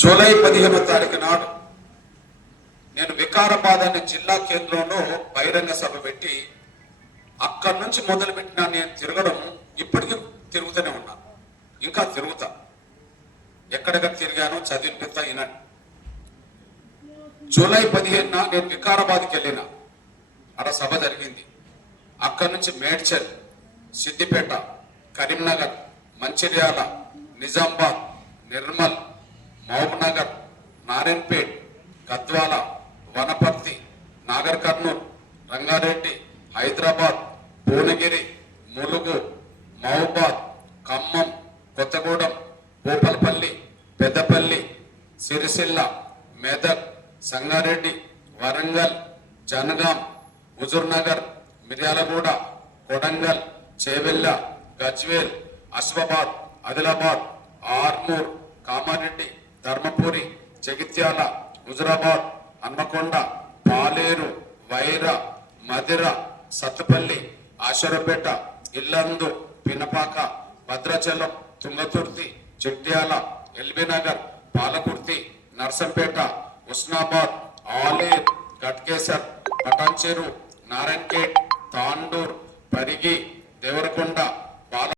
July 15వ తారీఖు నాడు నేను వికారాబాద్ అనే జిల్లా కేంద్రంలో బహిరంగ సభ పెట్టి అక్కడి నుంచి మొదలుపెట్టిన నేను తిరగడం ఇప్పటికీ తిరుగుతూనే ఉన్నా, ఇంకా తిరుగుతా. ఎక్కడెక్కడ తిరిగానో చదివిపిస్తా వినండి. జూలై 15న నేను వికారాబాద్కి వెళ్ళిన, అక్కడ సభ జరిగింది. అక్కడి నుంచి మేడ్చల్, సిద్దిపేట, కరీంనగర్, మంచిర్యాల, నిజామాబాద్, నిర్మల్, మహబూబ్నగర్, నారాయణపేట్, గద్వాల, వనపర్తి, నాగర్ కర్నూల్, రంగారెడ్డి, హైదరాబాద్, భువనగిరి, ములుగు, మహబూబాద్, ఖమ్మం, కొత్తగూడెం, భూపాలపల్లి, పెద్దపల్లి, సిరిసిల్ల, మెదక్, సంగారెడ్డి, వరంగల్, జనగాం, హుజూర్నగర్, మిర్యాలగూడ, కొడంగల్, చేవెళ్ళ, గజ్వేల్, అసిఫాబాద్, ఆదిలాబాద్, ఆర్మూర్, కామారెడ్డి, ధర్మపురి, జగిత్యాల, హుజురాబాద్, హన్మకొండ, పాలేరు, వైరా, మదిర, సత్తుపల్లి, ఆశరపేట, ఇల్లందు, పినపాక, భద్రాచలం, తుంగతుర్తి, చిట్యాల, ఎల్బీనగర్, పాలకుర్తి, నర్సంపేట, ఉస్నాబాద్, ఆలేర్, గట్కేసర్, పటాన్చెరు, నారాయణఖేడ్, తాండూర్, పరిగి, దేవరకొండ,